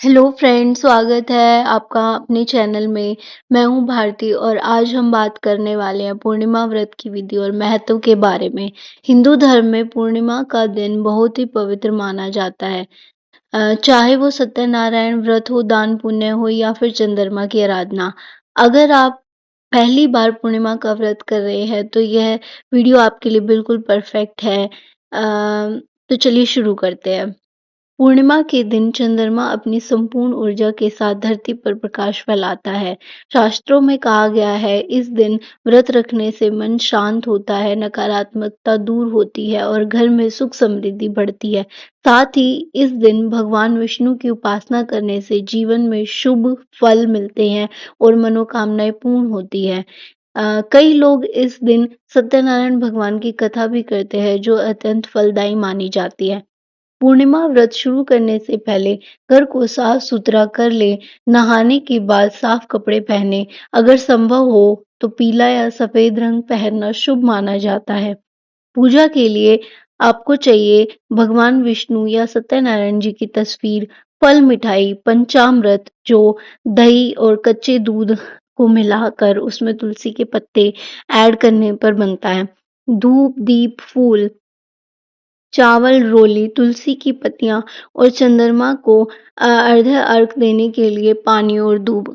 Hello friends, स्वागत है आपका अपने चैनल में। मैं हूँ भारती और आज हम बात करने वाले हैं पूर्णिमा व्रत की विधि और महत्व के बारे में। हिंदू धर्म में पूर्णिमा का दिन बहुत ही पवित्र माना जाता है। चाहे वो सत्यनारायण व्रत हो, दान पुण्य हो या फिर चंद्रमा की आराधना। अगर आप पहली बार पूर्णिमा का व्रत कर रहे हैं तो यह वीडियो आपके लिए बिल्कुल परफेक्ट है। तो चलिए शुरू करते हैं। पूर्णिमा के दिन चंद्रमा अपनी संपूर्ण ऊर्जा के साथ धरती पर प्रकाश फैलाता है। शास्त्रों में कहा गया है इस दिन व्रत रखने से मन शांत होता है, नकारात्मकता दूर होती है और घर में सुख समृद्धि बढ़ती है। साथ ही इस दिन भगवान विष्णु की उपासना करने से जीवन में शुभ फल मिलते हैं और मनोकामनाएं पूर्ण होती है। कई लोग इस दिन सत्यनारायण भगवान की कथा भी करते हैं जो अत्यंत फलदायी मानी जाती है। पूर्णिमा व्रत शुरू करने से पहले घर को साफ-सुथरा कर लें, नहाने के बाद साफ कपड़े पहनें, अगर संभव हो तो पीला या सफेद रंग पहनना शुभ माना जाता है। पूजा के लिए आपको चाहिए भगवान विष्णु या सत्यनारायण जी की तस्वीर, फल, मिठाई, पंचामृत जो दही और कच्चे दूध को मिलाकर उसमें तुलसी के पत्ते ऐड करने पर बनता है। धूप, दीप, फूल चावल, रोली, तुलसी की पत्तियाँ और चंद्रमा को अर्घ्य अर्घ देने के लिए पानी और दूब।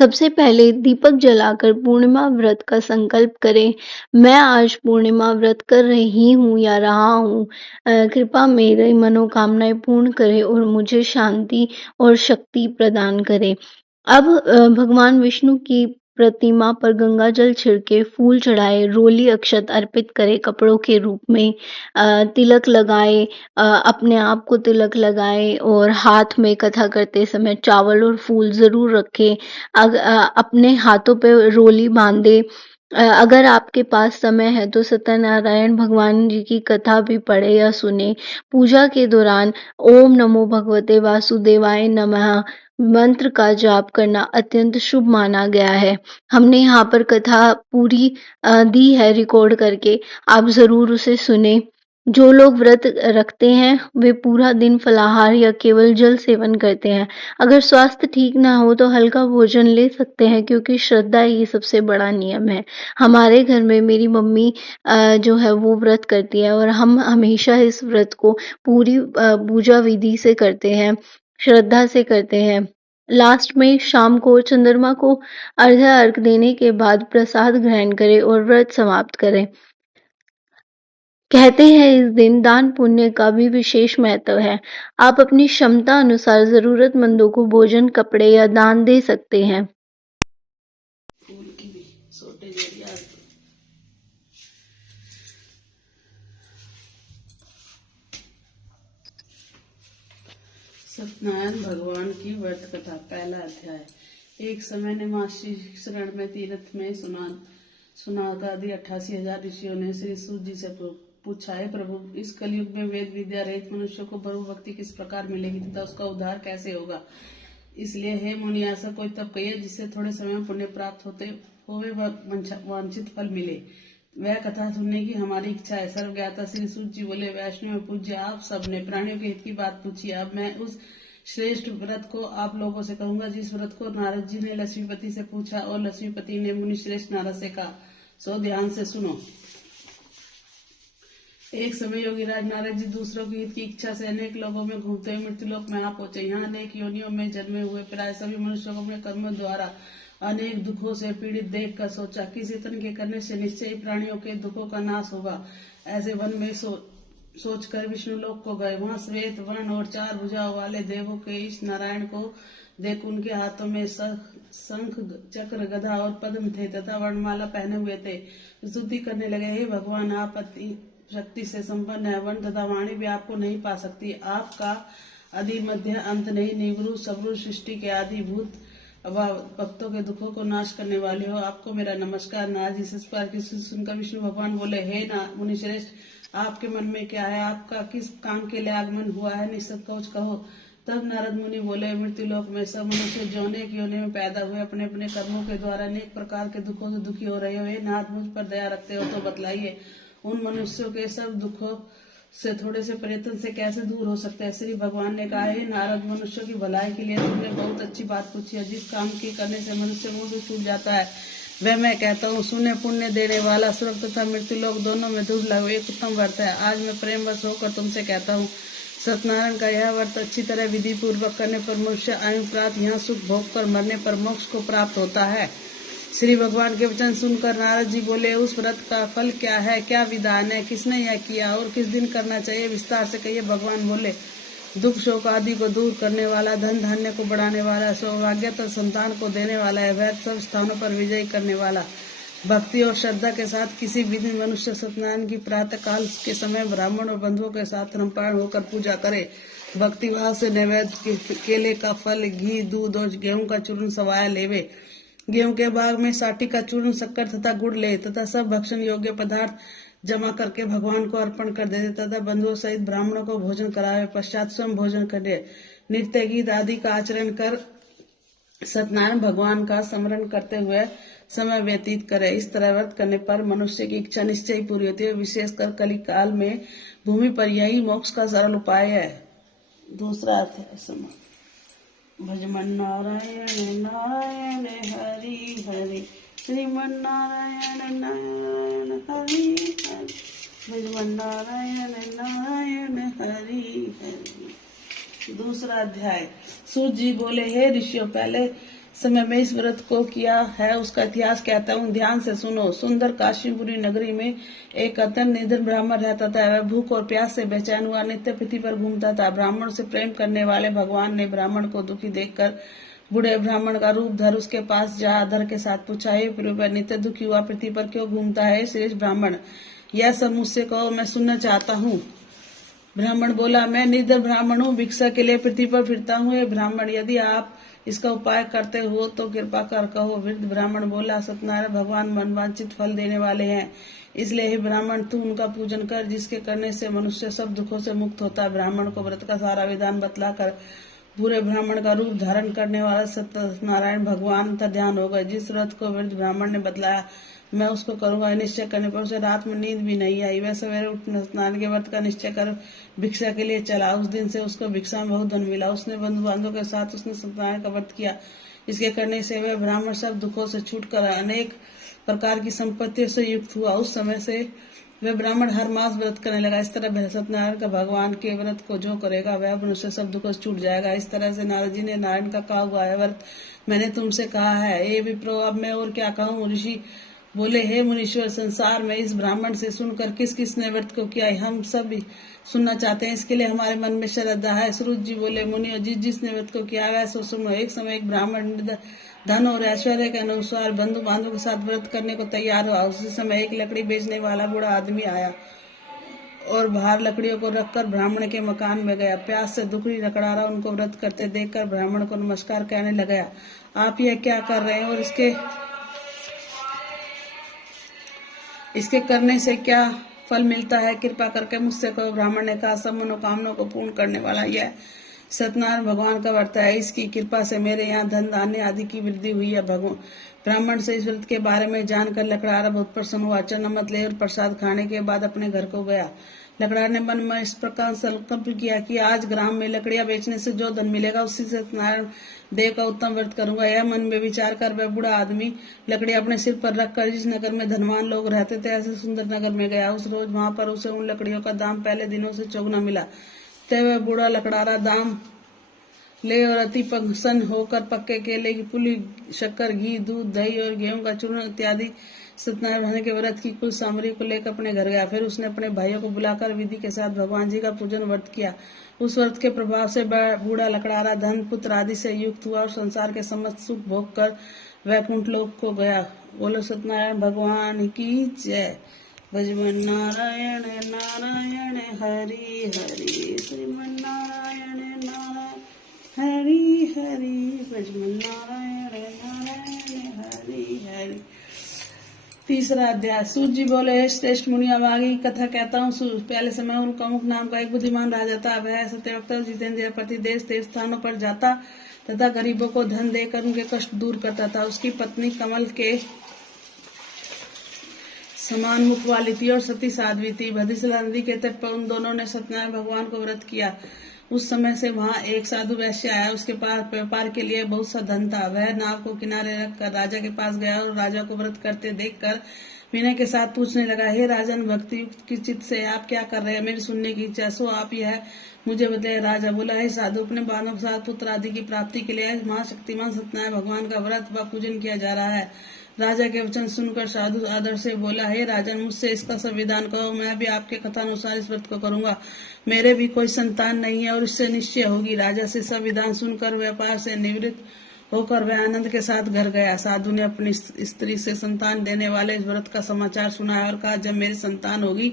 सबसे पहले दीपक जलाकर पूर्णिमा व्रत का संकल्प करें। मैं आज पूर्णिमा व्रत कर रही हूँ या रहा हूँ। कृपा मेरी मनोकामनाएँ पूर्ण करे और मुझे शांति और शक्ति प्रदान करे। अब भगवान विष्णु की प्रतिमा पर गंगा जल छिड़के, फूल चढ़ाए, रोली अक्षत अर्पित करें कपड़ों के रूप में, तिलक लगाएँ, अपने आप को तिलक लगाएँ और हाथ में कथा करते समय चावल और फूल ज़रूर रखें। अपने हाथों पे रोली बाँधे। अगर आपके पास समय है तो सत्यनारायण भगवान जी की कथा भी पढ़े या सुने। पूजा के दौरान ओम नमो भगवते वासुदेवाय नमः मंत्र का जाप करना अत्यंत शुभ माना गया है। हमने यहाँ पर कथा पूरी दी है रिकॉर्ड करके, आप ज़रूर उसे सुनें। जो लोग व्रत रखते हैं वे पूरा दिन फलाहार या केवल जल सेवन करते हैं। अगर स्वास्थ्य ठीक ना हो तो हल्का भोजन ले सकते हैं क्योंकि श्रद्धा ही सबसे बड़ा नियम है। हमारे घर में मेरी मम्मी जो है वो व्रत करती है और हम हमेशा इस व्रत को पूरी पूजा विधि से करते हैं, श्रद्धा से करते हैं। लास्ट में शाम को चंद्रमा को अर्घ्य अर्घ देने के बाद प्रसाद ग्रहण करें और व्रत समाप्त करें। कहते हैं इस दिन दान पुण्य का भी विशेष महत्व है। आप अपनी क्षमता अनुसार जरूरतमंदों को भोजन, कपड़े या दान दे सकते हैं। सत्यनारायण भगवान की व्रत कथा पहला अध्याय। एक समय ने मां श्री शरण में तीर्थ में सुनादादि 88,000 ऋषियों ने श्री सूत जी से पूछा है प्रभु, इस कलयुग में वेद विद्या रहित मनुष्य को प्रभु भक्ति किस प्रकार मिलेगी तथा उसका उद्धार कैसे होगा। इसलिए हे मुनि, ऐसा कोई तप कहिए जिससे थोड़े समय में पुण्य प्राप्त होते होवे वह वांछित फल मिले। वह कथा सुनने की हमारी इच्छा है। सर्व ज्ञाता श्री सूत जी बोले, वैष्णव पूज्य आप सबने प्राणियों के हित की बात पूछी। अब मैं उस श्रेष्ठ व्रत को आप लोगों से कहूंगा जिस व्रत को नारद जी ने लक्ष्मीपति से पूछा और लक्ष्मीपति ने मुनि श्रेष्ठ नारद से कहा। सो ध्यान से सुनो। एक समय योगी राज नारद जी दूसरों के हित की इच्छा से अनेक लोगों में घूमते हुए मृत्युलोक में आ पहुंचे। यहाँ अनेक योनियों में जन्मे हुए प्राय सभी मनुष्यों को अपने कर्मों द्वारा अनेक दुखों से पीड़ित देख कर सोचा, किसी तन के करने से निश्चय ही प्राणियों के दुखों का नाश होगा। ऐसे वन में सोचकर विष्णु लोक को गए। वहां श्वेत वर्ण और 4 भुजाओं वाले देवों के इस नारायण को देख उनके हाथों में शंख, चक्र, गदा और पद्म थे तथा वर्णमाला पहने हुए थे। स्तुति करने लगे, हे भगवान, आप अति शक्ति से संपन्न है। वन तथा वाणी भी आपको नहीं पा सकती। आपका आदि मध्य अंत नहीं, निवृत्त सबरू सृष्टि के आदि भूत भक्तों के दुखों को नाश करने वाले हो। आपको मेरा नमस्कार। नारद जी से इस प्रकार की सुनकर विष्णु भगवान बोले, हे मुनि श्रेष्ठ, आपके मन में क्या है? आपका किस काम के लिए आगमन हुआ है? निसंकोच कहो। तब नारद मुनि बोले, मृत्युलोक में सब मनुष्य जौने की योनि में पैदा हुए अपने अपने कर्मों के द्वारा अनेक प्रकार के दुखों से दुखी हो रहे हो। हे नाथ, मुझ पर दया रखते हो तो बतलाइए, उन मनुष्यों के सब दुखों से थोड़े से प्रयत्न से कैसे दूर हो सकते हैं। श्री भगवान ने कहा, हे नारद, मनुष्य की भलाई के लिए तुमने बहुत अच्छी बात पूछी है। जिस काम के करने से मनुष्य मुंह छूट जाता है वह मैं कहता हूँ शून्य पुण्य देने वाला स्वर्ग तथा मृत्यु लोक दोनों में दुर्लभ एक उत्तम व्रत है। आज मैं प्रेमवश होकर तुमसे कहता हूँ, सत्यनारायण का यह व्रत अच्छी तरह विधि पूर्वक करने पर मनुष्य आयु प्राप्त यहाँ सुख भोग कर मरने पर मोक्ष को प्राप्त होता है। श्री भगवान के वचन सुनकर नारद जी बोले, उस व्रत का फल क्या है, क्या विधान है, किसने यह किया और किस दिन करना चाहिए, विस्तार से कहिए। भगवान बोले, दुख शोक आदि को दूर करने वाला, धन धान्य को बढ़ाने वाला, सौभाग्य तो संतान को देने वाला है, वह सब स्थानों पर विजय करने वाला। भक्ति और श्रद्धा के साथ किसी भी दिन मनुष्य सत्यनारायण की प्रातः काल के समय ब्राह्मण और बंधुओं के साथ रमपान होकर पूजा करे। भक्ति भाव से नैवेद्य केले का फल, घी, दूध और गेहूं का चूर्ण सवाया लेवे। गेहूं के बाग में साठी का चूर्ण, शक्कर तथा गुड़ ले तथा सब भक्षण योग्य पदार्थ जमा करके भगवान को अर्पण कर दे तथा बंधुओं सहित ब्राह्मणों को भोजन करावे। पश्चात स्वयं भोजन करे। नृत्य गीत आदि का आचरण कर सत्यनारायण भगवान का स्मरण करते हुए समय व्यतीत करे। इस तरह व्रत करने पर मनुष्य की इच्छा निश्चय ही पूरी होती है। विशेषकर कली काल में भूमि पर यही मोक्ष का सरल उपाय है। दूसरा अर्थ है समय। भजमन नारायण नारायण हरि हरि, श्रीमन नारायण नारायण हरि हरि, भजमन नारायण नारायण हरि हरि। दूसरा अध्याय। सूत जी बोले, हे ऋषियों, पहले समय में इस व्रत को किया है उसका इतिहास कहता हूँ, ध्यान से सुनो। सुंदर काशीपुरी नगरी में एक अत्यंत निधन ब्राह्मण रहता था। वह भूख और प्यास से बेचैन हुआ नित्य पृथ्वी पर घूमता था। ब्राह्मण से प्रेम करने वाले भगवान ने ब्राह्मण को दुखी देखकर बूढ़े ब्राह्मण का रूप धर उसके पास जा आदर के साथ पूछा, हे प्रभु, नित्य दुखी हुआ पृथ्वी पर क्यों घूमता है? श्रेष्ठ ब्राह्मण, यह सब मुझसे कहो, मैं सुनना चाहता हूँ। ब्राह्मण बोला, मैं निर्धन ब्राह्मण हूँ, भिक्षा के लिए पृथ्वी पर फिरता हूँ। हे ब्राह्मण, यदि आप इसका उपाय करते हो तो कृपा कर कहो। वृद्ध ब्राह्मण बोला, सत्यनारायण भगवान मनवांचित फल देने वाले हैं, इसलिए हे ब्राह्मण, तू उनका पूजन कर, जिसके करने से मनुष्य सब दुखों से मुक्त होता है। ब्राह्मण को व्रत का सारा विधान बतलाकर पूरे ब्राह्मण का रूप धारण करने वाला सत्यनारायण भगवान का ध्यान हो गया। जिस व्रत को वृद्ध ब्राह्मण ने बतलाया मैं उसको करूंगा, निश्चय करने पर उसे रात में नींद भी नहीं आई। वह सवेरे उठ स्नान के व्रत का निश्चय कर भिक्षा के लिए चला। उस दिन से उसको भिक्षा में बहुत धन मिला। उसने बंधु बांधवों के साथ उसने सत्यनारायण का व्रत किया। इसके करने से वह ब्राह्मण सब दुखों से छूटकर अनेक प्रकार की संपत्तियों से युक्त हुआ। उस समय से वह ब्राह्मण हर मास व्रत करने लगा। इस तरह सत्यनारायण का भगवान के व्रत को जो करेगा वह मनुष्य सब दुखों से छूट जाएगा। इस तरह से नारद जी ने नारायण का कहा हुआ है व्रत मैंने तुमसे कहा है। ये विप्रो, अब मैं और क्या कहूँ? ऋषि बोले, हे मुनीश्वर, संसार में इस ब्राह्मण से सुनकर किस किस ने व्रत को किया हम सब सुनना चाहते हैं, इसके लिए हमारे मन में श्रद्धा है। सुरुज जी बोले, मुनियो, जिसने व्रत को किया वह सो सुनो। एक समय एक ब्राह्मण धन और ऐश्वर्य के अनुसार बंधु बांधवों के साथ व्रत करने को तैयार हुआ। उसी समय एक लकड़ी बेचने वाला बूढ़ा आदमी आया और बाहर लकड़ियों को रखकर ब्राह्मण के मकान में गया। प्यास से दुखड़ी लकड़ारा उनको व्रत करते देखकर ब्राह्मण को नमस्कार कहने लगा, आप यह क्या कर रहे हैं और इसके करने से क्या फल मिलता है? कृपा करके मुझसे कहो। ब्राह्मण ने कहा, सब मनोकामनाओं को पूर्ण करने वाला यह सत्यनारायण भगवान का व्रत है। इसकी कृपा से मेरे यहाँ धन धान्य आदि की वृद्धि हुई है। ब्राह्मण से इस व्रत के बारे में जानकर लकड़ारा बहुत प्रसन्न हुआ। चरणमत ले और प्रसाद खाने के बाद अपने घर को गया। लकड़ार ने मन में इस प्रकार संकल्प किया कि आज ग्राम में लकड़ियां बेचने से जो धन मिलेगा उसी से सत्यनारायण देव का उत्तम व्रत करूंगा। यह मन में विचार कर वह बूढ़ा आदमी लकड़ी अपने सिर पर रखकर जिस नगर में धनवान लोग रहते थे ऐसे सुंदर नगर में गया। उस रोज वहां पर उसे उन लकड़ियों का दाम पहले दिनों से चौगुना मिला। तय वह बूढ़ा लकड़ारा दाम ले और अति प्रसन्न होकर पक्के केले की पुली, शक्कर, घी, दूध, दही और गेहूं का चूर्ण इत्यादि सत्यनारायण भगवान के व्रत की कुल सामग्री को लेकर अपने घर गया। फिर उसने अपने भाइयों को बुलाकर विधि के साथ भगवान जी का पूजन व्रत किया। उस व्रत के प्रभाव से बूढ़ा लकड़ारा धन पुत्र आदि से युक्त हुआ और संसार के समस्त सुख भोग कर वैकुंठ लोक को गया। बोलो सत्यनारायण भगवान की जय। भजमन नारायण नारायण हरि हरि, श्रीमन नारायण नारायण हरि हरि, भजमन नारायण नारायण हरि हरि। तीसरा अध्याय। सूत जी बोले, श्रेष्ठ मुनि, अब आगे की कथा कहता हूँ। पहले समय उनका मुख नाम का एक बुद्धिमान राजा था। वह सत्यवक्ता जितेंद्र प्रति देश देव स्थानों पर जाता तथा गरीबों को धन देकर उनके कष्ट दूर करता था। उसकी पत्नी कमल के समान मुख वाली थी और सती साध्वी थी। भद्रशिला नदी के तट पर उन दोनों ने सत्यनारायण भगवान को व्रत किया। उस समय से वहां एक साधु वैश्य आया। उसके पास व्यापार के लिए बहुत सा धन था। वह नाव को किनारे रखकर राजा के पास गया और राजा को व्रत करते देखकर विनय के साथ पूछने लगा, हे राजन, भक्ति युक्त की चित्त से आप क्या कर रहे हैं? मेरी सुनने की इच्छा, सो आप यह मुझे बताए। राजा बोला, हे साधु, अपने बालों के साथ पुत्र आदि की प्राप्ति के लिए महाशक्तिमान सत्यनारायण भगवान का व्रत व पूजन किया जा रहा है। राजा के वचन सुनकर साधु आदर से बोला, हे राजन, मुझसे इसका संविधान करो, मैं भी आपके कथानुसार इस व्रत को करूंगा। मेरे भी कोई संतान नहीं है और इससे निश्चय होगी। राजा से संविधान सुनकर व्यापार से निवृत्त होकर वह आनंद के साथ घर गया। साधु ने अपनी स्त्री से संतान देने वाले इस व्रत का समाचार सुनाया और कहा, जब मेरी संतान होगी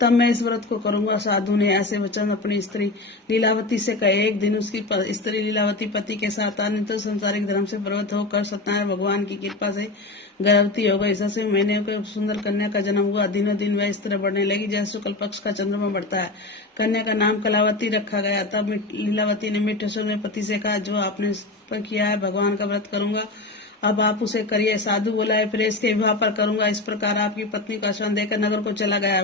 तब मैं इस व्रत को करूंगा। साधु ने ऐसे वचन अपनी स्त्री लीलावती से कहे। एक दिन उसकी स्त्री लीलावती पति के साथ अनित्य संसारिक धर्म से प्रवृत्त होकर सत्यनारायण भगवान की कृपा से गर्भवती हो गई। 6 महीने को सुंदर कन्या का जन्म हुआ। दिनों दिन वह इस तरह बढ़ने लगी जैसे शुक्ल पक्ष का चंद्रमा बढ़ता है। कन्या का नाम कलावती रखा गया। तब लीलावती ने मीठे स्वर में पति से कहा, जो आपने पर किया है, भगवान का व्रत करूंगा, अब आप उसे करिए। साधु बोला है, फिर इसके विवाह पर करूंगा। इस प्रकार आपकी पत्नी को आश्वासन देकर नगर को चला गया।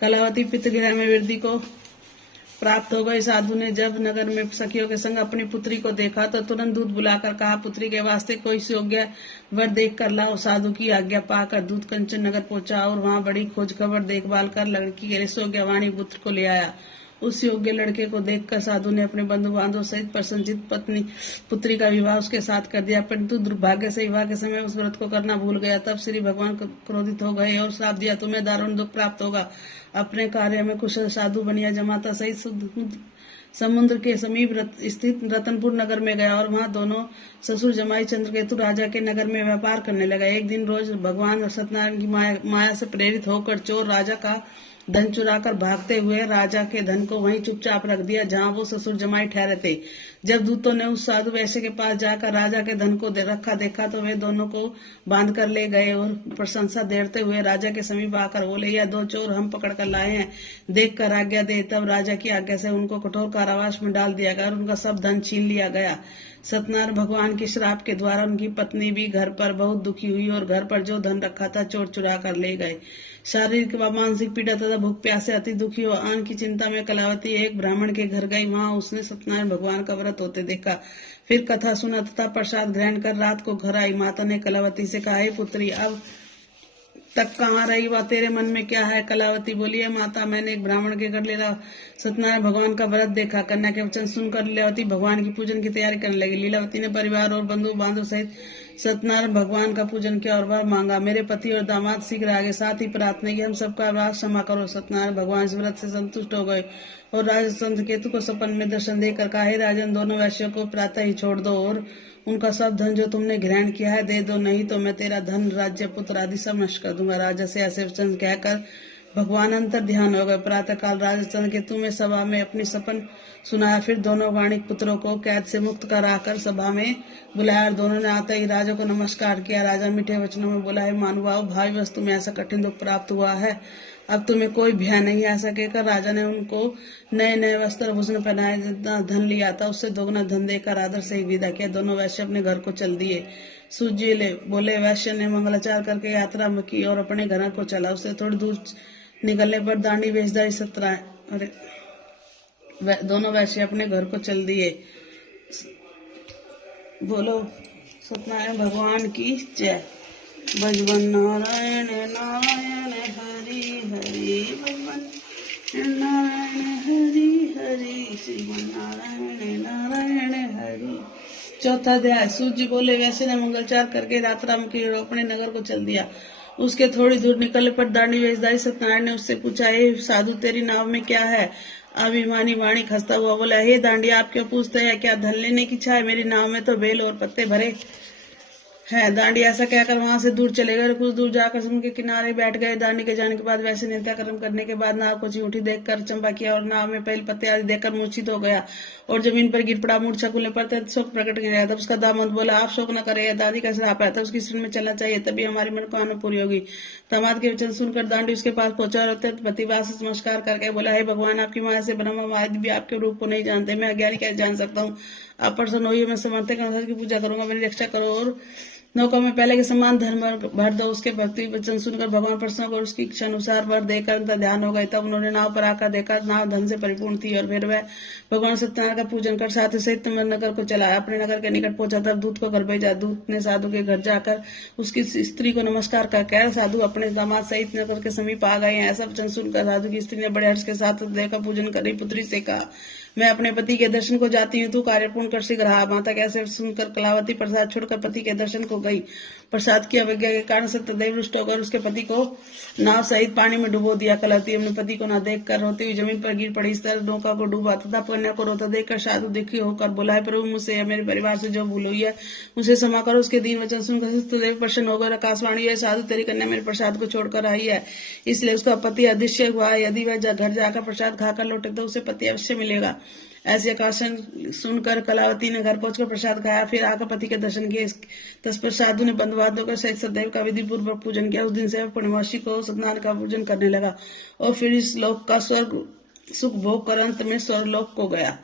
कलावती पितृगृह में वृद्धि को प्राप्त हो गई। साधु ने जब नगर में सखियों के संग अपनी पुत्री को देखा तो तुरंत दूत बुलाकर कहा, पुत्री के वास्ते कोई योग्य वर देख कर लाओ। साधु की आज्ञा पाकर दूत कंचन नगर पहुंचा और वहां बड़ी खोज खबर देखभाल कर लड़की के योग्यवाणी पुत्र को ले आया। उस योग्य लड़के को देखकर साधु ने अपने बंधु बांधव सहित प्रसन्नचित्त पत्नी पुत्री का विवाह उसके साथ कर दिया। परंतु दुर्भाग्य से विवाह के समय उस व्रत को करना भूल गया। तब श्री भगवान क्रोधित हो गए और श्राप दिया, तुम्हें दारुण दुख प्राप्त होगा। अपने कार्य में कुशल साधु बनिया जमाता सहित समुद्र के समीप स्थित रतनपुर नगर में गया और वहां दोनों ससुर जमाई चंद्रकेतु राजा के नगर में व्यापार करने लगा। एक दिन रोज भगवान सत्यनारायण की माया से प्रेरित होकर चोर राजा का धन चुराकर भागते हुए राजा के धन को वहीं चुपचाप रख दिया जहां वो ससुर जमाई ठहरे थे। जब दूतों ने उस साधु वैश्य के पास जाकर राजा के धन को रखा देखा तो वे दोनों को बांध कर ले गए और प्रशंसा देते हुए राजा के समीप आकर बोले, यह 2 चोर हम पकड़ कर लाए हैं, देख कर आज्ञा दे। तब राजा की आज्ञा से उनको कठोर कारावास में डाल दिया गया और उनका सब धन छीन लिया गया। सत्यनारायण भगवान के श्राप के द्वारा उनकी पत्नी भी घर पर बहुत दुखी हुई और घर पर जो धन रखा था चोर चुरा कर ले गए। शारीरिक व मानसिक पीड़ा तथा भूख प्यास से अति दुखी हो अन्न की चिंता में कलावती एक ब्राह्मण के घर गई। वहां उसने सत्यनारायण भगवान का व्रत होते देखा। फिर कथा सुना तथा प्रसाद ग्रहण कर रात को घर आई। माता ने कलावती से कहा, हे पुत्री, अब तक कहाँ रही? वह तेरे मन में क्या है? कलावती बोली, है माता, मैंने एक ब्राह्मण के घर सत्यनारायण भगवान का व्रत देखा। कन्या के वचन सुनकर लीलावती भगवान की पूजन की तैयारी करने लगी। लीलावती ने परिवार और बंधु बांधव सहित सत्यनारायण भगवान का पूजन किया और वह मांगा, मेरे पति और दामाद शीघ्र आगे। साथ ही प्रार्थना की, हम सबका अपराध क्षमा करो। सत्यनारायण भगवान इस व्रत से संतुष्ट हो गए और राजा चंद्रकेतु को सपन में दर्शन देकर कहा, हे राजन, दोनों वैश्यों को प्रातः ही छोड़ दो और उनका सब धन जो तुमने ग्रहण किया है दे दो, नहीं तो मैं तेरा धन, राज्य, पुत्र आदि सब नष्ट कर दूंगा। राजा से ऐसे वचन कहकर भगवान अंतर ध्यान हो गए। प्रातः काल राजा चंद्रकेतु में सभा में अपनी सपन सुनाया। फिर दोनों वाणिक पुत्रों को कैद से मुक्त कराकर सभा में बुलाया और दोनों ने आते ही राजा को नमस्कार किया। राजा मीठे वचनों में बोला, है महानुभाव, भावी वस्तु में ऐसा कठिन दुख प्राप्त हुआ है, अब तुम्हें कोई भय नहीं। ऐसा कहकर राजा ने उनको नए नए वस्त्र भूषण पहनाए। जितना धन लिया था उससे दोगुना धन देकर आदर से ही विदा किया। दोनों वैश्य अपने घर को चल दिए। सुजीले बोले वैश्य ने मंगलाचार करके यात्रा में की और अपने घर को चला। उससे थोड़ी दूर निकलने पर दांडी वेशधारी सत्यनारायण दोनों वैश्य अपने घर को चल दिए। बोलो सत्यनारायण भगवान की जय। भजवन नारायण नारायण हरि हरि, भजवन नारायण हरि हरि, श्रीमन नारायण नारायण हरि। चौथा अध्याय। सूर्य बोले वैश्य ने मंगलचार करके यात्रा में की और अपने नगर को चल दिया। उसके थोड़ी दूर निकलने पर दांडी वेशधारी सत्यनारायण ने उससे पूछा, हे साधु, तेरी नाव में क्या है? अभिमानी वाणी खसता हुआ बोला, हे दांडी, आप क्यों पूछते हैं? क्या धन लेने की इच्छा है? मेरी नाव में तो बेल और पत्ते भरे है। दांडी ऐसा कहकर वहां से दूर चले गए। कुछ दूर जाकर समुद्र के किनारे बैठ गए। दांडी के जाने के बाद वैसे नित्याकर्म करने के बाद नाव को चिंटी देखकर चंपा किया और नाव में पहले पत्ते आदि देखकर मूर्छित हो गया और जमीन पर गिर पड़ा। मूर्छा खुलने पर शोक प्रकट किया गया। तब उसका दामाद बोला, आप शोक न करें, दादी का श्राप है, तब उसकी शरण में चलना चाहिए, तभी हमारी मनोकामना पूरी होगी। दामाद के वचन सुनकर दांडी उसके पास पहुंचा और अत्यंत प्रतिभा से नमस्कार करके बोला, हे भगवान, आपकी माया से ब्रह्मा आदि भी आपके रूप को नहीं जानते, मैं अज्ञानी कैसे जान सकता हूँ? आप प्रसन्न होइए, मैं समर्थ अनुसार की पूजा करूंगा, मेरी रक्षा करो और नौकों में पहले के समान धर्म भर दो। उसके भक्ति वचन सुनकर भगवान प्रसन्न और उसकी इच्छा अनुसार वर देकर उनका ध्यान हो गए। तब उन्होंने नाव पर आकर देखा, नाव धन से परिपूर्ण थी और फिर वह भगवान सत्यनारायण का पूजन कर साथ सहित नगर को चला। अपने नगर के निकट पहुंचा तब दूत को घर भेजा। दूत ने साधु के घर जाकर उसकी स्त्री को नमस्कार कर कह, साधु अपने दामाद सहित नगर के समीप आ गए हैं। ऐसा वचन सुनकर साधु की स्त्री ने बड़े हर्ष के साथ देव का पूजन कर रही पुत्री से कहा, मैं अपने पति के दर्शन को जाती हूँ, तू कार्य पूर्ण कर शीघ्र आ। माता कैसे सुनकर कलावती प्रसाद छोड़कर पति के दर्शन को गई। प्रसाद की अवज्ञा के कारण सत्यदेव रुष्ट होकर उसके पति को नाव सहित पानी में डुबो दिया। कलावती अपने पति को न देखकर रोती हुई जमीन पर गिर पड़ी। इस तरह नौका को डूबा तथा कन्या को रोता देखकर साधु दुखी होकर बोला, है प्रभु, मुझसे या मेरे परिवार से जो भूल हुई है मुझे क्षमा करो। उसके दीन वचन सुनकर सत्यदेव प्रसन्न होकर आकाशवाणी है, साधु तेरी कन्या मेरे प्रसाद को छोड़कर आई है, इसलिए उसका पति अदृश्य हुआ है। यदि वह घर जाकर प्रसाद खाकर लौटे तो उसे पति अवश्य मिलेगा। ऐसे आकाशन सुनकर कलावती ने घर पहुंचकर प्रसाद खाया, फिर आकर पति के दर्शन किए। तत्पर साधु ने बंधुवादों के सहित सदैव का विधि पूर्वक पूजन किया। उस दिन से पूर्णमासी को सत्यनारायण का पूजन करने लगा और फिर इस लोक का स्वर्ग सुख भोग कर अंत में स्वर्गलोक को गया।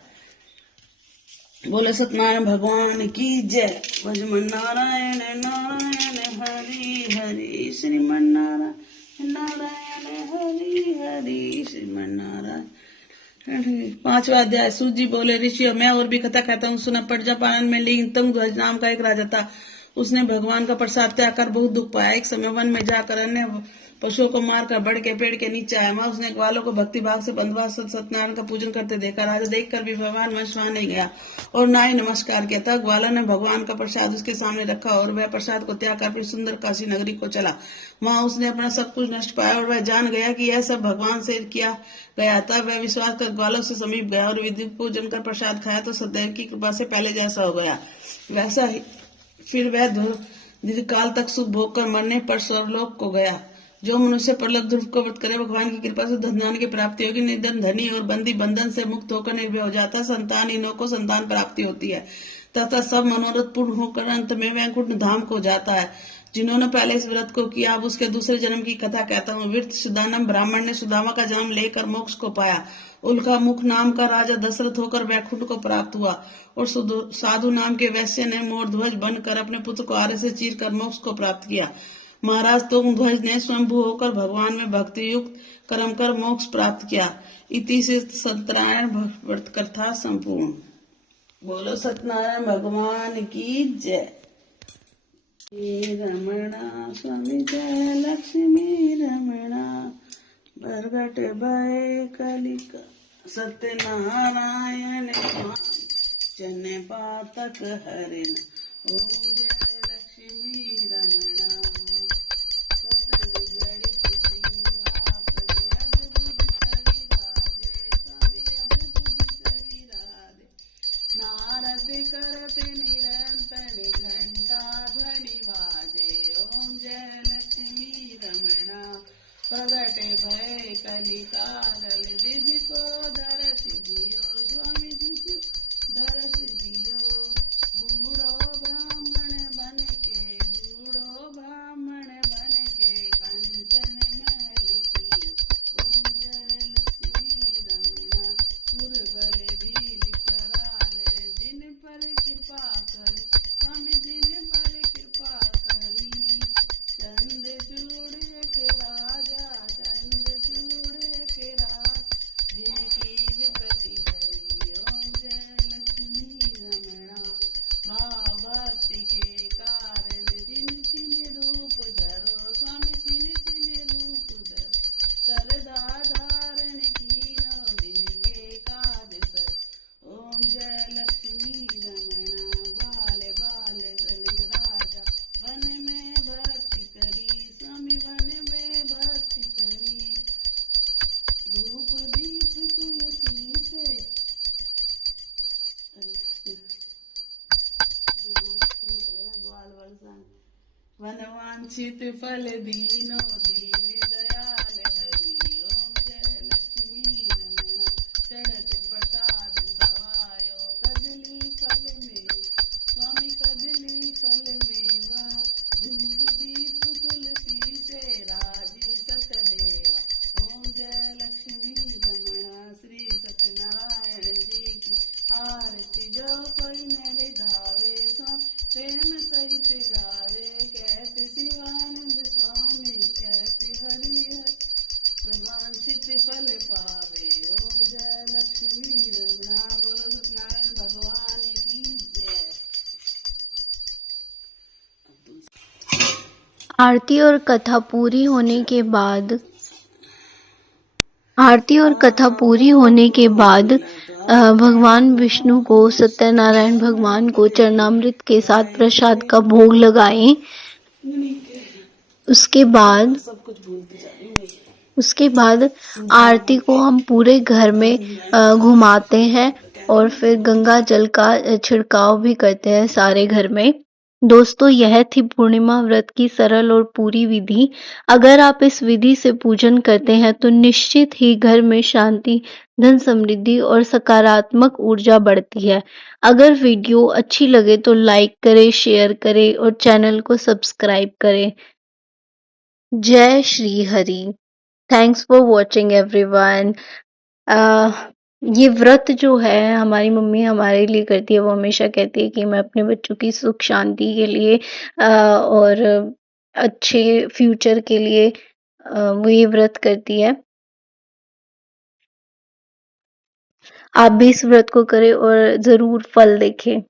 बोले सत्यनारायण भगवान की जय। भजमन नारायण नारायण हरि हरि, श्रीमन नारायण नारायण हरि हरि, श्रीमन नारायण। 5वां अध्याय। सूत जी बोले, ऋषियों, मैं और भी कथा कहता हूँ, सुना। प्रजापालन में लीन तंगध्वज नाम का एक राजा था। उसने भगवान का प्रसाद त्याग कर बहुत दुख पाया। एक समय वन में जाकर अन्य पशुओं को मारकर बढ़ के पेड़ के नीचे आया। वहां उसने ग्वालों को भक्ति भाव से बंधवा सत्यनारायण का पूजन करते देखा। राजा देखकर भी भगवान वंश वहां नहीं गया और ना ही नमस्कार किया था। ग्वालों ने भगवान का प्रसाद उसके सामने रखा और वह प्रसाद को त्याग कर फिर सुंदर काशी नगरी को चला। वहां उसने अपना सब कुछ नष्ट पाया और वह जान गया कि यह सब भगवान से किया गया था। वह विश्वास कर ग्वालों से समीप गया और विधि पूजन कर प्रसाद खाया तो सदैव की कृपा से पहले जैसा हो गया वैसा ही। फिर वह दीर्घकाल तक सुख भोग कर मरने पर स्वर्गलोक को गया। जो मनुष्य प्रलब्ध दुख को व्रत करे, भगवान की कृपा से धन की प्राप्ति होगी। निर्धन धनी और बंदी बंधन से मुक्त होकर निर्भय हो जाता है। संतानहीनों को संतान प्राप्ति होती है तथा सब मनोरथ पूर्ण होकर अंत में वैकुंठ धाम को जाता है। जिन्होंने पहले इस व्रत को किया, अब उसके दूसरे जन्म की कथा कहता हूँ। वृत्त सुदानम ब्राह्मण ने सुदामा का जन्म लेकर मोक्ष को पाया। उल्का मुख नाम का राजा दशरथ होकर वैकुंठ को प्राप्त हुआ और साधु नाम के वैश्य ने मोरध्वज बनकर अपने पुत्र को आरे से चीर कर मोक्ष को प्राप्त किया। महाराज तुंगध्वज ने स्वयंभू होकर भगवान में भक्ति युक्त कर्म कर मोक्ष प्राप्त किया। इति से सत्यनारायण व्रत कथा संपूर्ण। बोलो सत्यनारायण भगवान की जय। रमणा स्वामी जय लक्ष्मी रमणा, बरगट भय कलिका सत्यनारायण चने पातक हरिण। ओम जय लक्ष्मी रमणा, नारद करते निरंतर घंटा ध्वनि बाजे। ओम जय लक्ष्मी रमणा, प्रगट भय कलिका दिव्य को दरस दियो। स्वामी जी दरस दियो। बूढ़ो ब्राह्मण बन के कंचन महल कियो। ओम जय लक्ष्मी रमणा, दुर्बल भील कराले जिन पर कृपा करी। स्वामी जिन पर कृपा करी। चंद्रचूड़ के राजा चंद्रचूड़ के राज, जिनकी विपत्ति हरी। ओम जय लक्ष्मी रमणा, भाव भक्ति के कारण छिन छिन रूप धरो। स्वामी छिन छिन रूप धरो, सरदा धारण कीनो जिनके काज सर। ओम जय लक्ष्मी रमणा, बाले बाले सलिल राजा वन में भक्ति करी। स्वामी वन में भक्ति करी। धूप दीप तुलसी से वनवांछित फल दीनो दीन दयाल हरि। ओम जय लक्ष्मी रमणा, चढ़त प्रसाद सवायो कदली फल में। स्वामी कदली फल मेवा, धूप दीप तुलसी से राजी सतदेवा। ओम जय लक्ष्मी रमणा, श्री सत्यनारायण जी की आरती जो कोई नर गावे। प्रेम सहित गावे। आरती और कथा पूरी होने के बाद आरती और कथा पूरी होने के बाद भगवान विष्णु को सत्यनारायण भगवान को चरणामृत के साथ प्रसाद का भोग लगाएं। उसके बाद सब कुछ भूलती जा रही हूँ। उसके बाद आरती को हम पूरे घर में घुमाते हैं और फिर गंगा जल का छिड़काव भी करते हैं सारे घर में। दोस्तों, यह थी पूर्णिमा व्रत की सरल और पूरी विधि। अगर आप इस विधि से पूजन करते हैं तो निश्चित ही घर में शांति, धन समृद्धि और सकारात्मक ऊर्जा बढ़ती है। अगर वीडियो अच्छी लगे तो लाइक करें, शेयर करें और चैनल को सब्सक्राइब करें। जय Shri Hari. Thanks for watching everyone. ये व्रत जो है हमारी मम्मी हमारे लिए करती है। वो हमेशा कहती है कि मैं अपने बच्चों की सुख शांति के लिए और अच्छे फ्यूचर के लिए वो ये व्रत करती है। आप भी इस व्रत को करें और ज़रूर फल देखें।